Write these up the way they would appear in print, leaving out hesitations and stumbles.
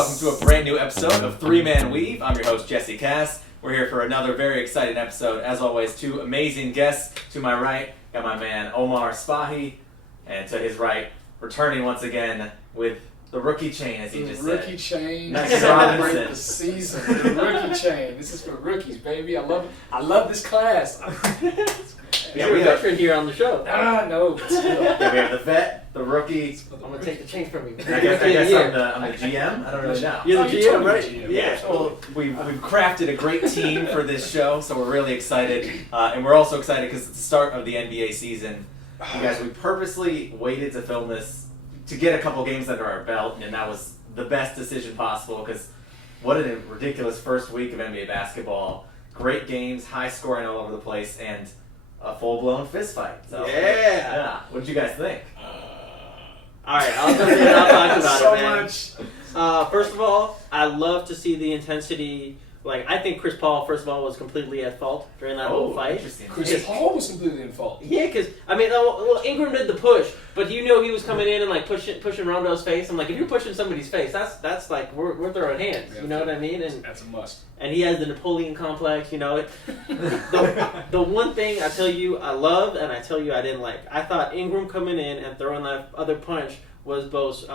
Welcome to a brand new episode of Three Man Weave. I'm your host, Jesse Kass. We're here for another very exciting episode. As always, two amazing guests. To my right, got my man Omar Spahi, and to his right, returning once again with the rookie chain, as he just said. Rookie chain. Nican Robinson. Celebrate the season. The rookie chain. This is for rookies, baby. I love this class. Yeah, we veteran here on the show. No. Yeah, we have the vet, the rookie. I'm gonna take the chain from you. I guess I'm the GM. I don't really know. You're the GM, right? GM. Yeah, well, we've crafted a great team for this show, so we're really excited. And we're also excited because it's the start of the NBA season. You guys, we purposely waited to film this to get a couple games under our belt, and that was the best decision possible because what a ridiculous first week of NBA basketball. Great games, high scoring all over the place, and a full-blown fist fight. So, yeah. What did you guys think? All right, I'll jump in and I'll talk about so it, man. much. First of all, I love to see the intensity. Like, I think Chris Paul, first of all, was completely at fault during that whole fight. Interesting. Chris Paul was completely in fault. Yeah, because, I mean, well, Ingram did the push, but you know he was coming in and, like, pushing Rondo's face. I'm like, if you're pushing somebody's face, that's like, we're throwing hands. You know what I mean? And that's a must. And he has the Napoleon complex, you know. The one thing I tell you I loved and I tell you I didn't like, I thought Ingram coming in and throwing that other punch was both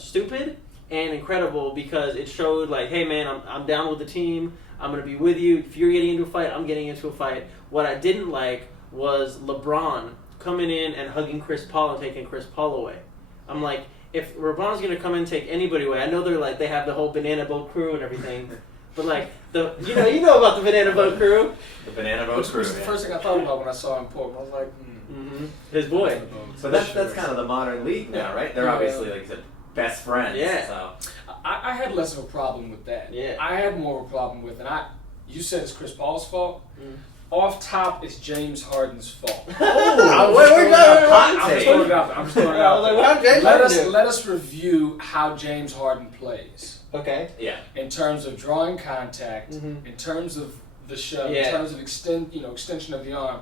stupid and incredible because it showed like, hey man, I'm down with the team. I'm going to be with you. If you're getting into a fight, I'm getting into a fight. What I didn't like was LeBron coming in and hugging Chris Paul and taking Chris Paul away. I'm like, if LeBron's going to come in and take anybody away, I know they have the whole banana boat crew and everything. But like you know about the banana boat crew. The banana boat crew. Which was the first thing I thought about when I saw him in Portland. I was like, his boy. So that's kind of the modern league now, right? They're obviously like the best friends. Yeah. So. I had less of a problem with that. Yeah. I had more of a problem with, you said it's Chris Paul's fault. Off top, it's James Harden's fault. I'm just throwing it out there. Let us review how James Harden plays. Okay. Yeah. In terms of drawing contact, in terms of the shove, in terms of extension of the arm,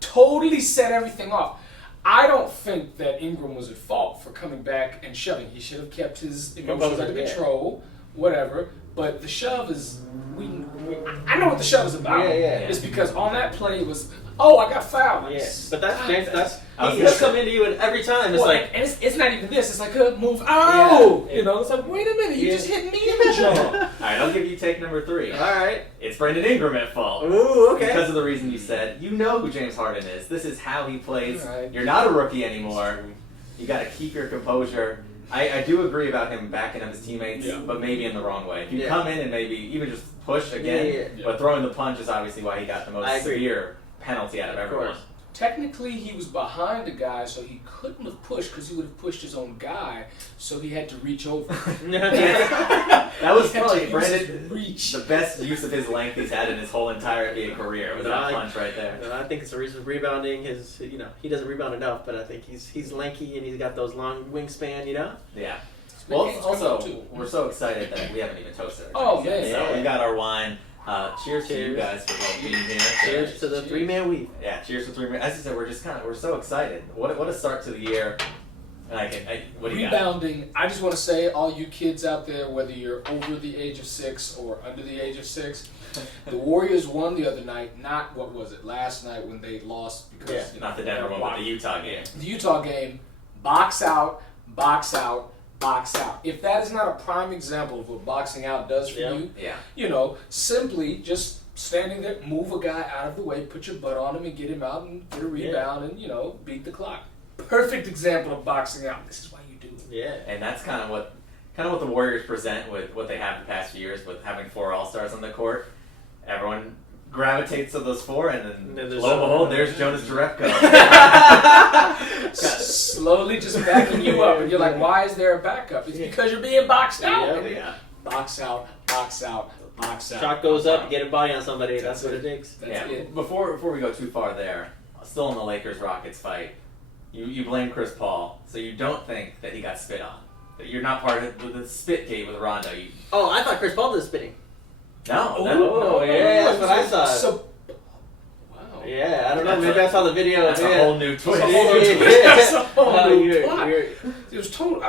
totally set everything off. I don't think that Ingram was at fault for coming back and shoving. He should have kept his emotions under control, whatever. But the shove is, I know what the shove is about. It's because on that play it was, I got fouled. Yeah, but he'll come into you and every time it's like, and it's not even this. It's like a move. It's like, wait a minute, you just hit me in the jaw. All right, I'll give you take number 3. All right, it's Brandon Ingram at fault. Ooh, okay. Because of the reason you said. You know who James Harden is. This is how he plays. Right. You're not a rookie anymore. You got to keep your composure. I do agree about him backing up his teammates, but maybe in the wrong way. If you come in and maybe even just push again, but throwing the punch is obviously why he got the most severe penalty out of everyone. Technically, he was behind a guy, so he couldn't have pushed because he would have pushed his own guy, so he had to reach over. That was probably Brandon the best use of his length he's had in his whole entire NBA career. Was that punch right there? I think it's the reason rebounding. He doesn't rebound enough, but I think he's lanky and he's got those long wingspan. Yeah. Well, also we're so excited that we haven't even toasted. Oh man! So we got our wine. Cheers to you guys for both being here. Cheers to the three-man weave. Yeah, cheers to 3 man. As you said, we're so excited. What a start to the year. What do you got? Rebounding. I just want to say, all you kids out there, whether you're over the age of 6 or under the age of 6, the Warriors won the other night. Not last night when they lost because not the Denver one, but the Utah game. The Utah game. Box out. Box out. Box out. If that is not a prime example of what boxing out does for you, simply just standing there, move a guy out of the way, put your butt on him and get him out and get a rebound and, beat the clock. Perfect example of boxing out. This is why you do it. Yeah. And that's kind of what the Warriors present with what they have the past few years with having 4 All-Stars on the court. Everyone gravitates to those 4, and then lo and behold, there's Jonas Jerebko. Slowly just backing you up, and you're like, why is there a backup? It's because you're being boxed out. Yeah. Box out, box out, box out. Shot goes up, you get a body on somebody. That's what it takes. That's it. Before we go too far there, still in the Lakers-Rockets fight, you blame Chris Paul, so you don't think that he got spit on. That you're not part of the spit gate with Rondo. I thought Chris Paul did spitting. No. That's what I saw. So, wow. Yeah, I don't know. Maybe I saw the video. That's a whole new twist. That's a whole new plot. It was total.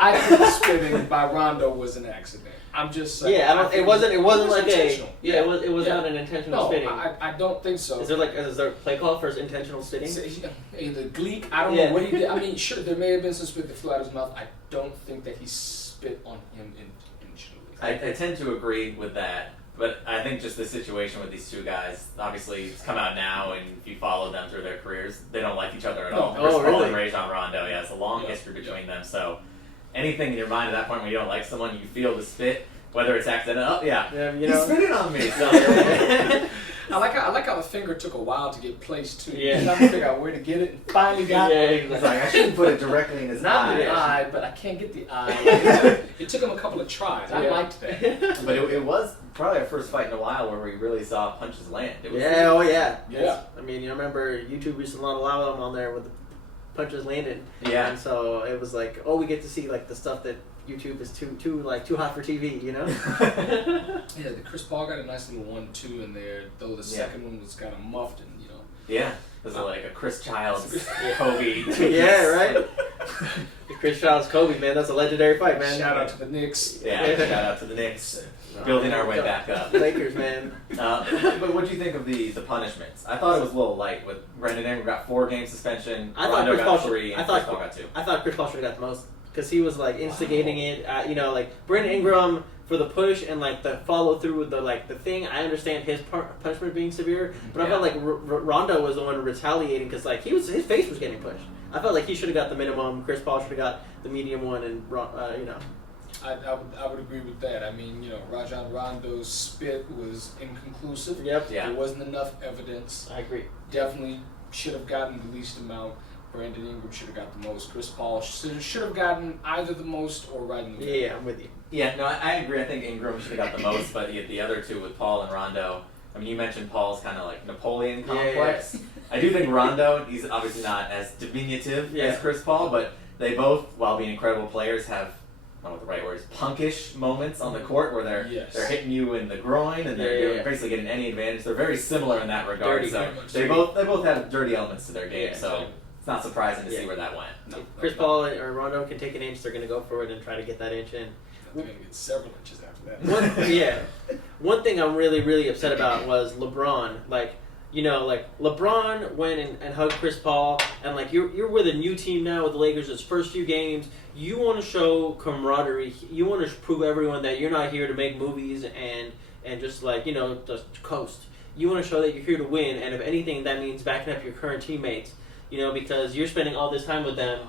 I think the spitting by Rondo was an accident. I'm just saying. Yeah, it wasn't like intentional. it was not an intentional spitting. I don't think so. Is there a play call for intentional spitting? Either Gleek, I don't know what he did. I mean, sure, there may have been some spit that flew out of his mouth. I don't think that he spit on him intentionally. I tend to agree with that. But I think just the situation with these two guys, obviously, it's come out now, and if you follow them through their careers, they don't like each other at all. Chris Paul and Rajon Rondo, it's a long history between them. So anything in your mind at that point when you don't like someone, you feel the spit, whether it's accidental. He spitted on me. So. I like how the finger took a while to get placed too. Yeah. Trying to figure out where to get it, and finally got it. It's like I shouldn't put it directly in his Not eye. the eye, but I can't get the eye. It took him a couple of tries. I liked that. But it was probably our first fight in a while where we really saw punches land. It was Yeah. I mean, you remember YouTube used to not allow them on there with the punches landed. Yeah. And so it was like, we get to see like the stuff that YouTube is too hot for TV, you know? Yeah, the Chris Paul got a nice little 1-2 in there, though the second one was kind of muffed and, Yeah. It was like a Chris Childs, Kobe. Yeah, right? The Chris Childs Kobe, man, that's a legendary fight, man. Shout out to the Knicks. Yeah, shout out to the Knicks. Building our way back up. Lakers, man. But what do you think of the punishments? I thought it was a little light with Brandon Ingram got 4-game suspension. Rondo got 3, and Chris Paul got 2. I thought Chris Paul should have got the most because he was like instigating it. Like Brandon Ingram for the push and like the follow through with the thing. I understand his punishment being severe, but I felt like Rondo was the one retaliating because like his face was getting pushed. I felt like he should have got the minimum. Chris Paul should have got the medium one, and I would agree with that. I mean, Rajon Rondo's spit was inconclusive. Yep. Yeah. There wasn't enough evidence. I agree. Definitely should have gotten the least amount. Brandon Ingram should have got the most. Chris Paul should have gotten either the most or right in the middle. Yeah, I'm with you. Yeah, no, I agree. I think Ingram should have got the most, but the other two with Paul and Rondo. I mean, you mentioned Paul's kind of like Napoleon complex. Yeah. I do think Rondo, he's obviously not as diminutive as Chris Paul, but they both, while being incredible players, have, I don't know what the right word is, punkish moments on the court where they're hitting you in the groin and they're basically getting any advantage. They're very similar in that regard. Dirty, so they both have dirty elements to their game. So it's not surprising to see where that went. No, Chris Paul or Rondo can take an inch. They're going to go for it and try to get that inch in. They're going to get several inches after that. One thing I'm really, really upset about was LeBron. Like LeBron went and hugged Chris Paul, and like you're with a new team now with the Lakers. It's first few games. You want to show camaraderie. You want to prove everyone that you're not here to make movies and just just coast. You want to show that you're here to win, and if anything, that means backing up your current teammates. Because you're spending all this time with them.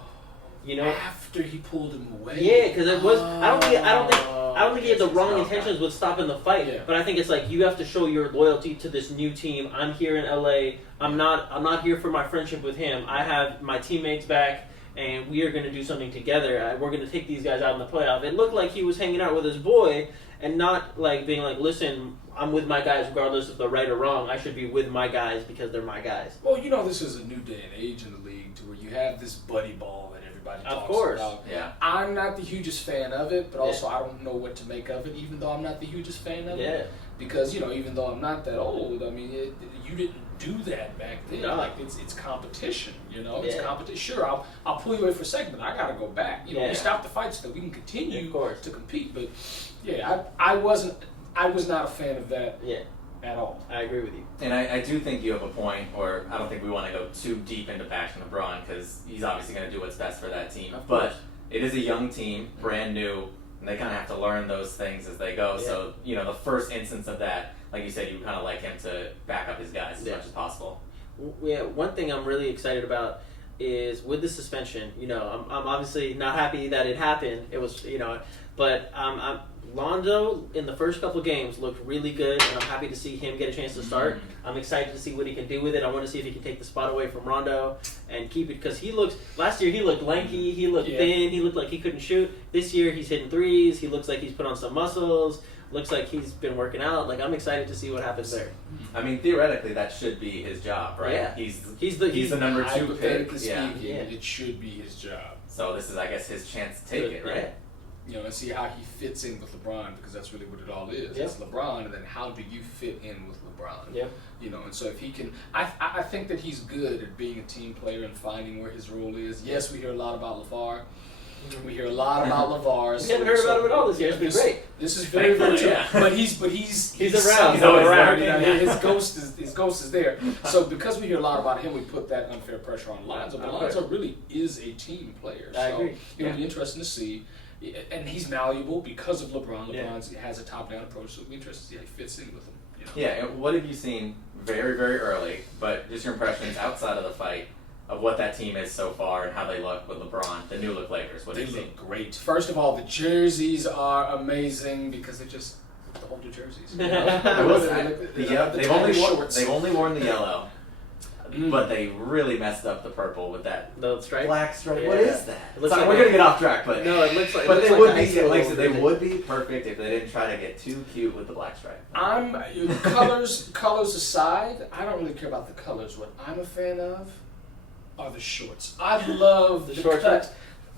After he pulled him away. Yeah, because it was. I don't think he had the wrong intentions with stopping the fight. Yeah. But I think it's like you have to show your loyalty to this new team. I'm here in LA. I'm not here for my friendship with him. I have my teammates back, and we are going to do something together. We're going to take these guys out in the playoff. It looked like he was hanging out with his boy, and not like being like, listen, I'm with my guys regardless if they're right or wrong. I should be with my guys because they're my guys. Well, this is a new day and age in the league to where you have this buddy ball that everybody talks about. Yeah. I'm not the hugest fan of it, but also I don't know what to make of it, even though I'm not the hugest fan of it. Because, even though I'm not that old, I mean, you didn't do that back then. No. Like, it's competition, It's competition. Sure, I'll pull you away for a second, but I got to go back. We stop the fight so that we can continue to compete. But, I was not a fan of that at all. I agree with you. And I do think you have a point, or I don't think we want to go too deep into bashing LeBron because he's obviously going to do what's best for that team. But it is a young team, brand new, and they kind of have to learn those things as they go. Yeah. So, the first instance of that, like you said, you kind of like him to back up his guys as much as possible. Yeah, one thing I'm really excited about is with the suspension, I'm obviously not happy that it happened. It was, but Rondo in the first couple of games looked really good, and I'm happy to see him get a chance to start. I'm excited to see what he can do with it. I want to see if he can take the spot away from Rondo and keep it, because last year he looked lanky, he looked thin, he looked like he couldn't shoot. This year he's hitting threes, he looks like he's put on some muscles, looks like he's been working out. Like, I'm excited to see what happens there. I mean, theoretically that should be his job, right? Yeah. He's the number 2 pick. It should be his job. So this is, I guess, his chance to take it, right? And see how he fits in with LeBron, because that's really what it all is. Yep. It's LeBron, and then how do you fit in with LeBron? Yep. And so if he can, I think that he's good at being a team player and finding where his role is. Yes, we hear a lot about LeVar. We hear a lot about LeVar. We haven't heard about him at all this year. It's been great. This is very, very true. Yeah. But he's around. He's always around. His ghost is there. So because we hear a lot about him, we put that unfair pressure on Lonzo. But Lonzo really is a team player. I agree. It'll be interesting to see. And he's malleable because of LeBron. LeBron has a top-down approach, so it'll be interesting to see how he fits in with him. You know? Yeah, and what have you seen very, very early, but just your impressions outside of the fight of what that team is so far and how they look with LeBron, the new look Lakers? What do you They see? look great. First of all, the jerseys are amazing because they're just the older jerseys. You know? They've only worn the yellow, but they really messed up the purple with that stripe? black stripe. Yeah. What is that? We're Gonna get off track, but no, it looks like. But it they looks would like be, like I said, they really. would be perfect if they didn't try to get too cute with the black stripe. Colors aside, I don't really care about the colors. What I'm a fan of are the shorts. I love the short cut. shorts.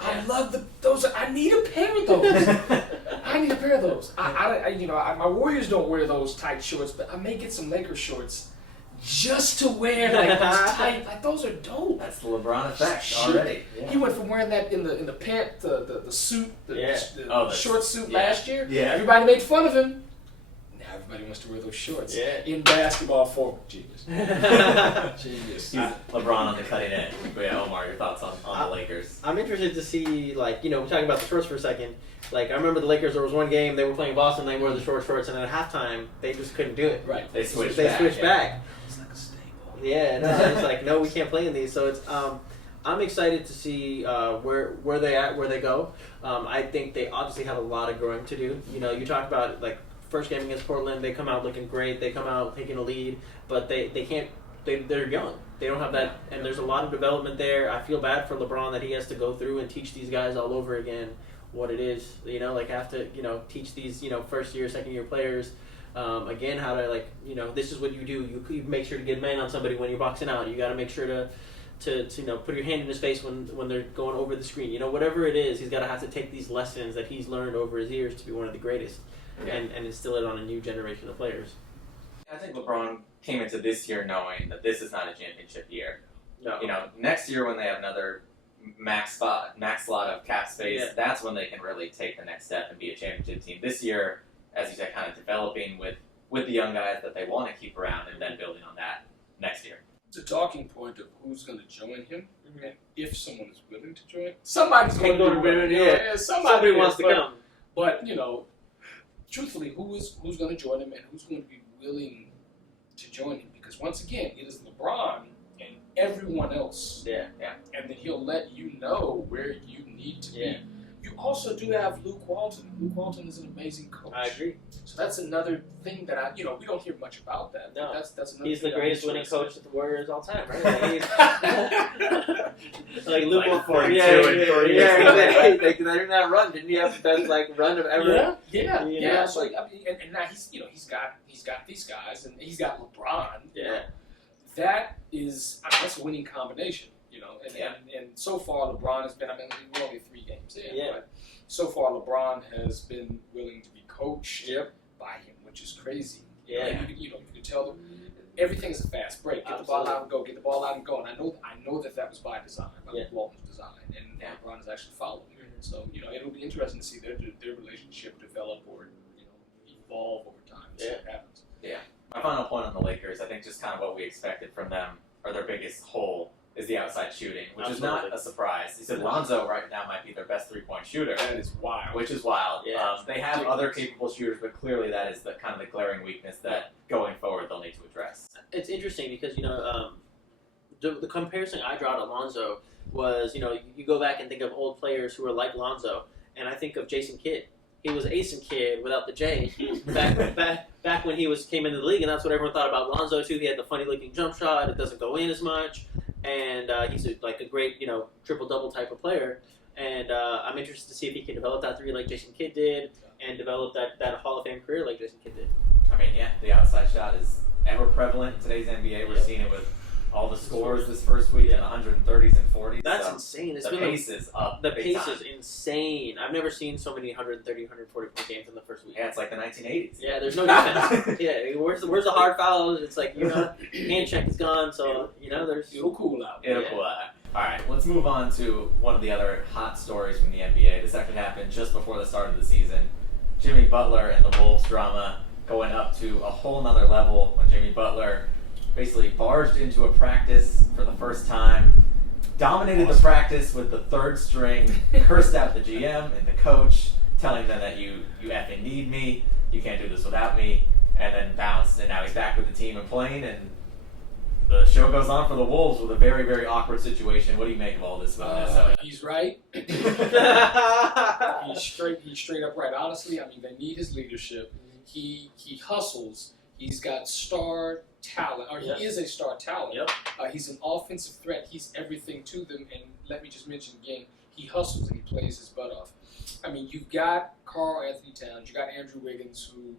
I love those. I need a pair of those. I need a pair of those. My Warriors don't wear those tight shorts, but I may get some Lakers shorts just to wear like those tight. Like those are dope. That's the LeBron effect already. Yeah. He went from wearing that in the pant, the suit, the short suit last year. Yeah. Everybody made fun of him. Now everybody wants to wear those shorts. Yeah. In basketball form. Genius. Genius. He's LeBron on the cutting edge. But yeah, Omar, your thoughts on the Lakers? I'm interested to see, like, we're talking about the shorts for a second. Like, I remember the Lakers, there was one game, they were playing Boston, they wore the shorts, and at halftime, they just couldn't do it. Right. They switched It's back. like a staple. Yeah, no, it's like, no, we can't play in these. So it's, I'm excited to see where they go. I think they obviously have a lot of growing to do. You talk about, like, first game against Portland, they come out looking great, they come out taking a lead, but they can't, they're young. They don't have that, and there's a lot of development there. I feel bad for LeBron that he has to go through and teach these guys all over again what it is, have to, teach these, first year, second year players, again, how to, this is what you do. You make sure to get man on somebody when you're boxing out. You got to make sure to put your hand in his face when they're going over the screen. Whatever it is, he's got to have to take these lessons that he's learned over his years to be one of the greatest and instill it on a new generation of players. I think LeBron came into this year knowing that this is not a championship year. No. Next year when they have another max slot of cap space, that's when they can really take the next step and be a championship team. This year, as you said, kind of developing with the young guys that they want to keep around and then building on that next year. The talking point of who's going to join him, and if someone is willing to join, somebody's going to be willing. Yeah, somebody wants to come. But truthfully, who's going to join him and who's going to be willing to join him? Because once again, it is LeBron and everyone else. Yeah. And then he'll let you know where you need to be. You also do have Luke Walton. Luke Walton is an amazing coach. I agree. So that's another thing that we don't hear much about that. No. That's another He's thing the greatest winning coach that the Warriors all time, right? Like Luke Walton. 42 Yeah, 3 exactly. They're in that run. Didn't he have the best run of ever? Yeah. So and now he's got these guys and he's got LeBron. Yeah. That is that's a winning combination. And so far LeBron has been. We're only 3 games in. Yeah. But so far LeBron has been willing to be coached by him, which is crazy. Yeah. You can tell them everything's a fast break. Get the ball out and go. Get the ball out and go. And I know that was by design, by Walton's design, and LeBron has actually followed him. So it'll be interesting to see their relationship develop or evolve over time. See what happens. Yeah. My final point on the Lakers, I think just kind of what we expected from them, or their biggest hole, is the outside shooting, which is not a surprise. He said Lonzo right now might be their best 3-point shooter. That is wild. Which is wild. Yeah. They have other capable shooters, but clearly that is the kind of the glaring weakness that going forward they'll need to address. It's interesting because the comparison I draw to Lonzo was you go back and think of old players who are like Lonzo, and I think of Jason Kidd. He was Asen Kidd without the J back when he came into the league, and that's what everyone thought about Lonzo too. He had the funny looking jump shot; it doesn't go in as much. And he's a great, triple-double type of player. And I'm interested to see if he can develop that 3 like Jason Kidd did and develop that Hall of Fame career like Jason Kidd did. I mean, the outside shot is ever prevalent in today's NBA. We're seeing it with all the scores this first week in the 130s and 40s. That's insane. The pace is up. The pace is insane. I've never seen so many 130, 140-point games in the first week. Yeah, it's like the 1980s. Yeah, there's no defense. Where's the hard fouls? It's like, hand check is gone, so, there's... It'll cool out. It'll cool out. All right, let's move on to one of the other hot stories from the NBA. This actually happened just before the start of the season. Jimmy Butler and the Wolves drama going up to a whole nother level when Jimmy Butler basically barged into a practice for the first time, dominated the practice with the third string, cursed out the GM and the coach, telling them that you effing need me, you can't do this without me, and then bounced. And now he's back with the team and playing, and the show goes on for the Wolves with a very, very awkward situation. What do you make of all this with Minnesota? He's right. He's straight up right. Honestly, I mean, they need his leadership. He hustles. He's got star talent, or he is a star talent. Yep. He's an offensive threat. He's everything to them. And let me just mention again, he hustles and he plays his butt off. I mean, you've got Karl Anthony Towns. You got Andrew Wiggins, who,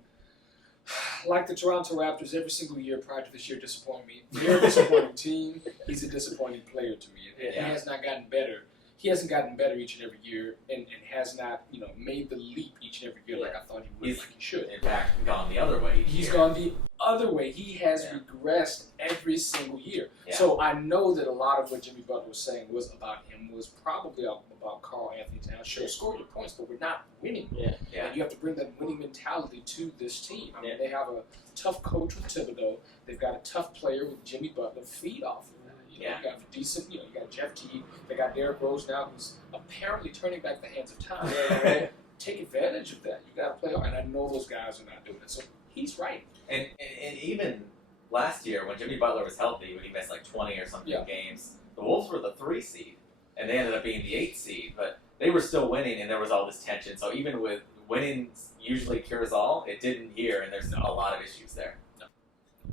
like the Toronto Raptors, every single year prior to this year disappoint me. They're a disappointing team. He's a disappointing player to me. And he has not gotten better. He hasn't gotten better each and every year, and has not, made the leap each and every year like I thought he would, like he should. In fact, gone the other way. He's gone the other way. He has regressed every single year. Yeah. So I know that a lot of what Jimmy Butler was saying was about him was probably about Karl Anthony Towns. Sure, score your points, but we're not winning. Yeah. And you have to bring that winning mentality to this team. I mean, they have a tough coach with Thibodeau. They've got a tough player with Jimmy Butler. Feed off of that. You got decent, you got Jeff Teague. They got Derrick Rose now, who's apparently turning back the hands of time. Right? Take advantage of that. You got to play hard. And I know those guys are not doing it. So he's right. And even last year, when Jimmy Butler was healthy, when he missed like 20 or something games, the Wolves were the 3 seed, and they ended up being the 8 seed. But they were still winning, and there was all this tension. So even with winning usually cures all, it didn't here, and there's a lot of issues there.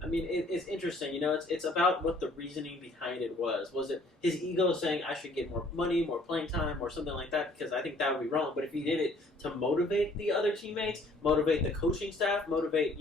I mean, it's interesting. It's about what the reasoning behind it was. Was it his ego saying I should get more money, more playing time, or something like that? Because I think that would be wrong. But if he did it to motivate the other teammates, motivate the coaching staff, motivate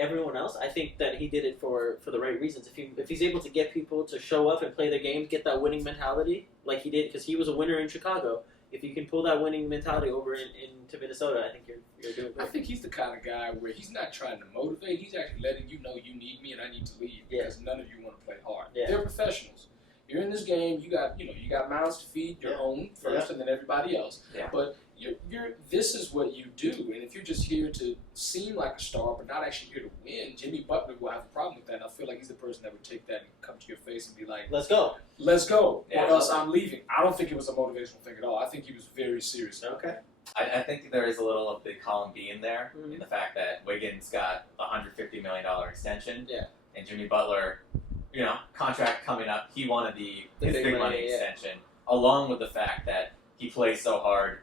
everyone else, I think that he did it for the right reasons. If he's able to get people to show up and play their games, get that winning mentality like he did, because he was a winner in Chicago. If you can pull that winning mentality over into Minnesota, I think you're doing great. I think he's the kind of guy where he's not trying to motivate. He's actually letting you know you need me and I need to leave because none of you want to play hard. Yeah. They're professionals. You're in this game. You got mouths to feed your own first, and then everybody else. Yeah. But this is what you do. And if you're just here to seem like a star but not actually here to win, Jimmy Butler will have a problem with that. And I feel like he's the person that would take that and come to your face and be like, let's go, or else I'm leaving. I don't think it was a motivational thing at all. I think he was very serious. Okay. I think there is a little of the column B in there, in the fact that Wiggins got a $150 million extension, and Jimmy Butler, contract coming up, he wanted his big money extension, along with the fact that he plays so hard.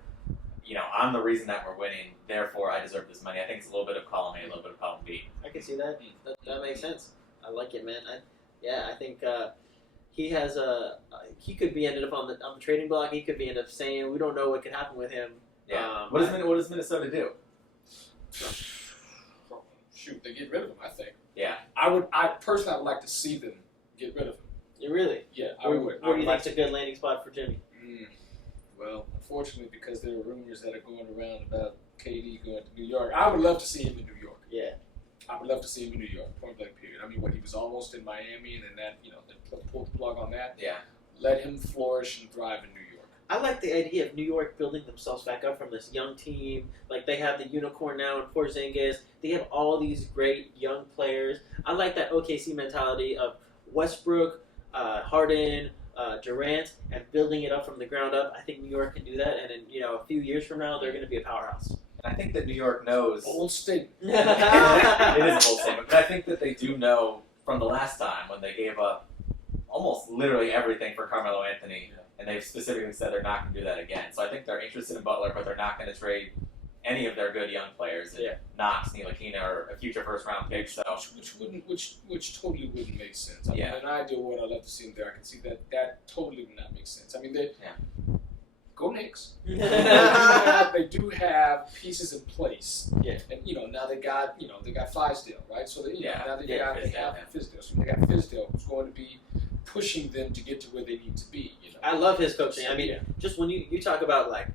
I'm the reason that we're winning, therefore I deserve this money. I think it's a little bit of column A, a little bit of column B. I can see that. That makes sense. I like it, man. I think he has he could be ended up on the trading block. He could be end up saying we don't know what could happen with him. Yeah. What does Minnesota do? Shoot, they get rid of him, I think. Yeah. I personally would like to see them get rid of him. You really? Yeah, I would. Where do you think it's a good landing spot for Jimmy? Well, unfortunately, because there are rumors that are going around about KD going to New York, I would love to see him in New York. Yeah. I would love to see him in New York, point blank period. I mean, he was almost in Miami, and then that, they pulled the plug on that. Yeah. Let him flourish and thrive in New York. I like the idea of New York building themselves back up from this young team. Like, they have the unicorn now in Porzingis. They have all these great young players. I like that OKC mentality of Westbrook, Harden, Durant, and building it up from the ground up. I think New York can do that, and in a few years from now, they're going to be a powerhouse. And I think that New York knows. Bold statement. It is a bold statement, but I think that they do know from the last time when they gave up almost literally everything for Carmelo Anthony, and they've specifically said they're not going to do that again. So I think they're interested in Butler, but they're not going to trade any of their good young players. Knox, Ntilikina, or a future first-round pick. So which totally wouldn't make sense. I mean, in an ideal world, I'd love to see him there. I can see that totally would not make sense. I mean, go Knicks. They do have pieces in place. Yeah. And now they got Fizdale, right? So now they have Fizdale. So they got Fizdale, who's going to be pushing them to get to where they need to be. I love his coaching. I mean, just when you talk about like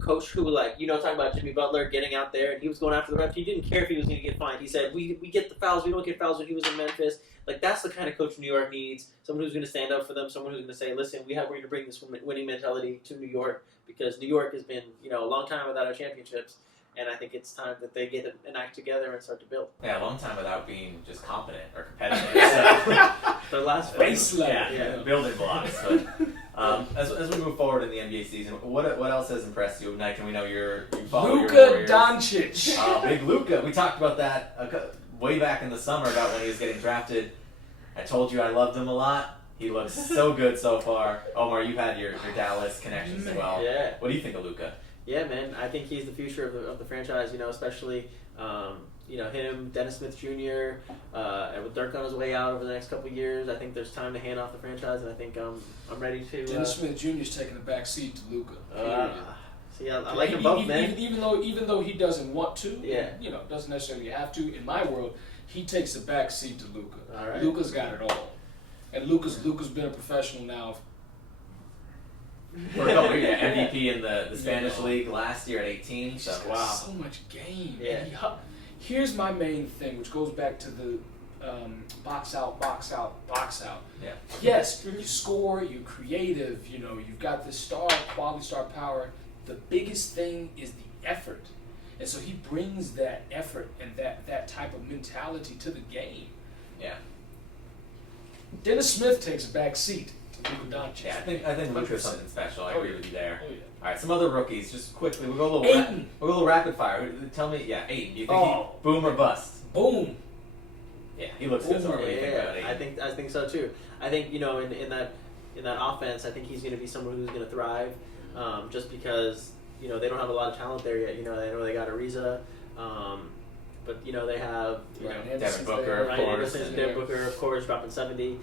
coach who, like, talking about Jimmy Butler getting out there and he was going after the ref. He didn't care if he was going to get fined. He said, we get the fouls, we don't get fouls when he was in Memphis. Like, that's the kind of coach New York needs. Someone who's going to stand up for them, someone who's going to say, listen, we're going to bring this winning mentality to New York because New York has been, a long time without our championships. And I think it's time that they get an act together and start to build. Yeah, a long time without being just competent or competitive. So, the last baseline, building blocks. But as we move forward in the NBA season, what else has impressed you? Nican, we know you follow your Warriors. Luka Doncic. Big Luka. We talked about that way back in the summer about when he was getting drafted. I told you I loved him a lot. He looks so good so far. Omar, you've had your Dallas connections as well. Yeah. What do you think of Luka? Yeah, man. I think he's the future of the franchise. Especially him, Dennis Smith Jr. And with Dirk on his way out over the next couple of years, I think there's time to hand off the franchise, and I think I'm ready to. Dennis Smith Jr. is taking a back seat to Luka. See, I like them both, man. Even though he doesn't want to, doesn't necessarily have to. In my world, he takes a back seat to Luka. All right. Luka's got it all, and Luka's been a professional now. MVP in the Spanish league last year at 18. He's So just got so much game. Yeah. Here's my main thing, which goes back to the box out. Yeah. Yes, when you score, you're creative. You've got this quality star power. The biggest thing is the effort, and so he brings that effort and that type of mentality to the game. Yeah. Dennis Smith takes a back seat to Luka Doncic. Yeah, I think Luka's something special. I agree with you there. Oh, yeah. All right, some other rookies, just quickly. We'll go a little rapid fire. Tell me, Aiden. Do you think he boom or bust? Boom. Yeah, he looks good. So what do you think about Aiden? I think so too. I think in that offense, I think he's going to be someone who's going to thrive, just because they don't have a lot of talent there yet. I know they got Ariza, but they have Devin Booker, of course. Devin Booker, of course, dropping 70.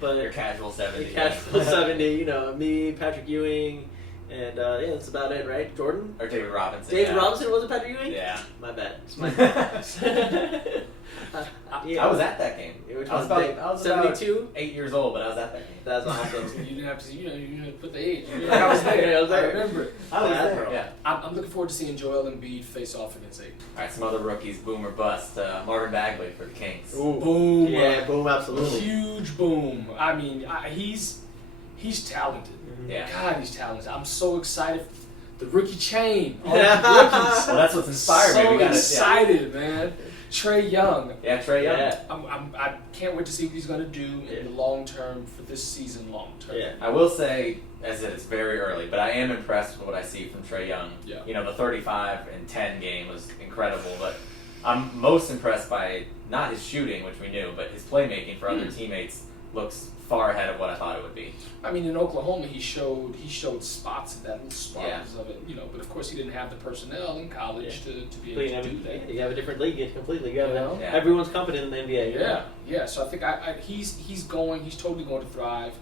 But your casual 70. Casual 70, me, Patrick Ewing, and that's about it, right? Jordan? Or David Robinson. David Robinson wasn't Patrick Ewing? Yeah. My bad. It's my bad. I was at that game. I was about 72? 8 years old, but I was at that game. That's awesome. You didn't have to, you didn't have to put the age. I was there. I remember it. I was there. Yeah. I'm looking forward to seeing Joel Embiid face off against Aiden. All right, some other rookies, boom or bust. Marvin Bagley for the Kings. Ooh. Boom. Yeah, boom, absolutely. Huge boom. I mean, he's talented. Mm-hmm. Yeah. God, he's talented. I'm so excited. The rookie chain. All the rookies. Well, that's what's inspired me. So excited, man. Trae Young. Yeah, Trae Young. Yeah. I can't wait to see what he's going to do in the long term for this season. Long term. Yeah. I will say, as it's very early, but I am impressed with what I see from Trae Young. Yeah. The 35 and 10 game was incredible, but I'm most impressed by not his shooting, which we knew, but his playmaking for other teammates looks far ahead of what I thought it would be. I mean, in Oklahoma, he showed spots of that, little sparkles of it, but of course he didn't have the personnel in college to be able to do that. You have a different league completely. You have Yeah. everyone's competent in the NBA. Yeah. So I think he's totally going to thrive.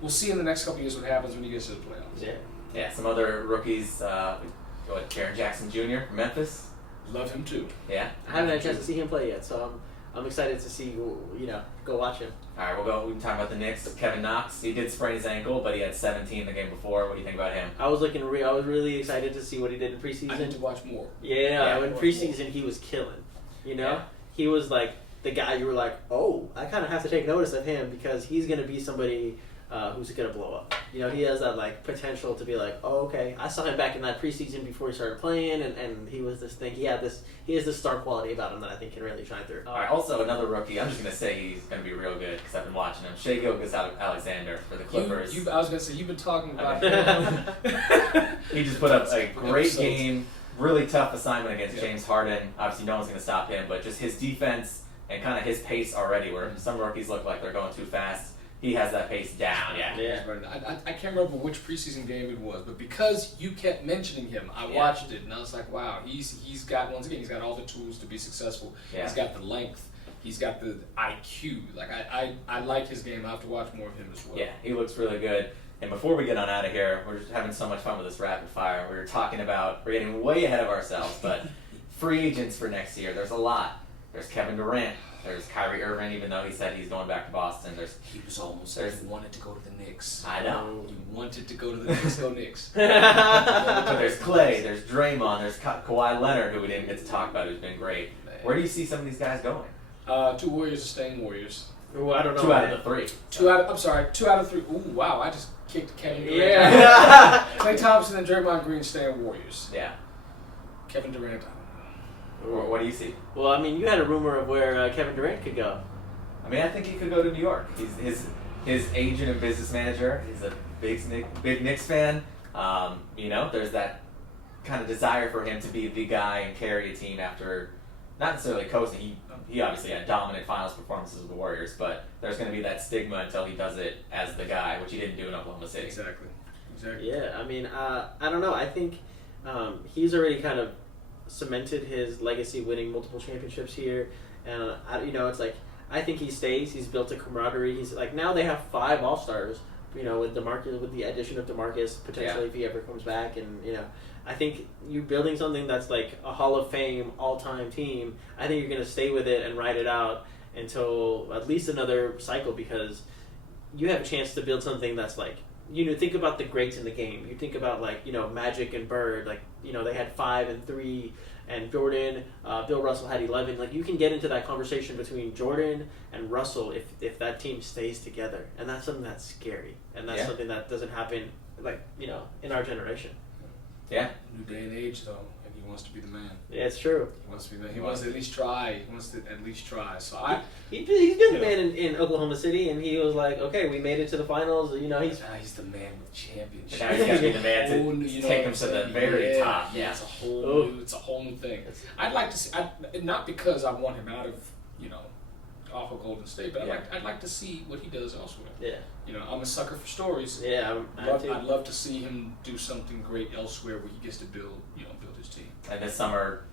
We'll see in the next couple of years what happens when he gets to the playoffs. Yeah. Some other rookies. Jaren Jackson Jr. from Memphis. Love him too. Yeah. I haven't had a chance to see him play yet, so I'm excited to see go watch him. All right, we can talk about the Knicks. Kevin Knox, he did sprain his ankle, but he had 17 the game before. What do you think about him? I was really excited to see what he did in preseason. I need to watch more. Yeah, in preseason he was killing. He was like the guy you were like, oh, I kind of have to take notice of him because he's gonna be somebody who's gonna blow up. He has that like potential to be like, oh, okay. I saw him back in that preseason before he started playing, and he was this thing. He has this star quality about him that I think can really shine through. All right, also another rookie. I'm just gonna say he's gonna be real good because I've been watching him. Shai Gilgeous-Alexander for the Clippers. I was gonna say you've been talking about him. He just put up a great game. Really tough assignment against James Harden. Obviously, no one's gonna stop him, but just his defense and kind of his pace already, where some rookies look like they're going too fast. He has that pace down. Yeah. I can't remember which preseason game it was, but because you kept mentioning him, I watched it and I was like, wow, he's got all the tools to be successful. Yeah. He's got the length. He's got the IQ. Like I like his game. I have to watch more of him as well. Yeah, he looks really good. And before we get on out of here, we're just having so much fun with this rapid fire. We're getting way ahead of ourselves, but free agents for next year. There's a lot. There's Kevin Durant. There's Kyrie Irving, even though he said he's going back to Boston. He was almost there. He wanted to go to the Knicks. I know. He wanted to go to the Knicks. Go Knicks. So there's Clay, there's Draymond, there's Kawhi Leonard, who we didn't get to talk about, who's been great. Where do you see some of these guys going? 2 Warriors are staying Warriors. Well, I don't know. 2 out of the 3. 2 out of 3. Ooh, wow! I just kicked Kevin Durant. Yeah. Klay Thompson and Draymond Green staying Warriors. Yeah. Kevin Durant. What do you see? Well, I mean, you had a rumor of where Kevin Durant could go. I mean, I think he could go to New York. His agent and business manager. He's a big Knicks fan. There's that kind of desire for him to be the guy and carry a team after, not necessarily coasting. He obviously had dominant finals performances with the Warriors, but there's going to be that stigma until he does it as the guy, which he didn't do in Oklahoma City. Exactly. Yeah, I mean, I don't know. I think he's already kind of cemented his legacy, winning multiple championships here, and it's like I think he stays. He's built a camaraderie. He's like now they have 5 All-Stars. With DeMarcus, with the addition of DeMarcus potentially if he ever comes back, and I think you building something that's like a Hall of Fame all-time team. I think you're gonna stay with it and ride it out until at least another cycle, because you have a chance to build something that's like think about the greats in the game. You think about like Magic and Bird, like they had 5 and 3, and Jordan, Bill Russell had 11. Like you can get into that conversation between Jordan and Russell if that team stays together, and that's something that's scary, and that's something that doesn't happen like in our generation. Yeah. New day and age, though, and he wants to be the man. Yeah, it's true. He wants to be. He wants to at least try. He wants to at least try. So he's been the man in Oklahoma City, and he was like, okay, we made it to the finals. he's the man with championships. Now he's got to be the man to take him to the very top. Yeah, it's a whole new thing. I'd like to see, not because I want him out of off of Golden State, but I'd like to see what he does elsewhere. Yeah. I'm a sucker for stories. Yeah, I'd love to see him do something great elsewhere where he gets to build his team. And this summer,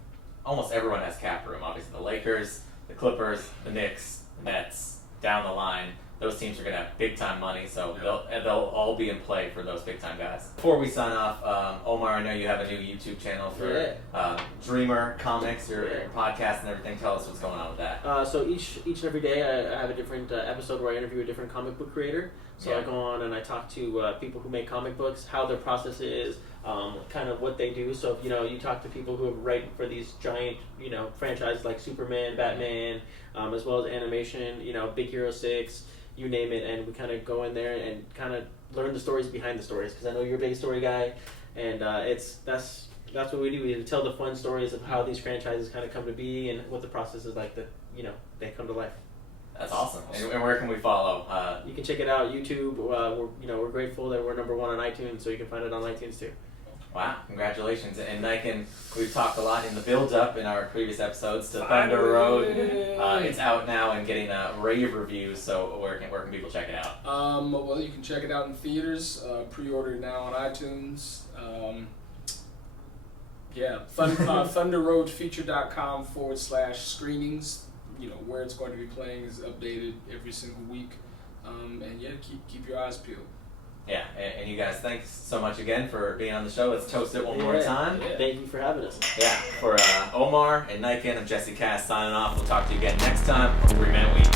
almost everyone has cap room. Obviously, the Lakers, the Clippers, the Knicks, the Nets, down the line. Those teams are going to have big-time money, so they'll all be in play for those big-time guys. Before we sign off, Omar, I know you have a new YouTube channel for Dreamer Comics, your podcast and everything. Tell us what's going on with that. So each and every day I have a different episode where I interview a different comic book creator. So I go on and I talk to people who make comic books, how their process is, kind of what they do. So you talk to people who write for these giant franchises like Superman, Batman, as well as animation, Big Hero 6. You name it, and we kind of go in there and kind of learn the stories behind the stories, because I know you're a big story guy, and that's what we do. We tell the fun stories of how these franchises kind of come to be and what the process is like that they come to life. That's awesome. And where can we follow? You can check it out YouTube. We're grateful that we're number 1 on iTunes, so you can find it on iTunes too. Wow, congratulations. And Nican, we've talked a lot in the build-up in our previous episodes to Thunder Road. It's out now and getting rave reviews, so where can people check it out? Well, you can check it out in theaters, pre-order now on iTunes. thunderroadfeature.com/screenings. Where it's going to be playing is updated every single week. Keep your eyes peeled. Yeah, and you guys, thanks so much again for being on the show. Let's toast it one more time. Yeah. Thank you for having us. Yeah, for Omar and Nican, I'm Jesse Kass signing off. We'll talk to you again next time on 3 Man Week.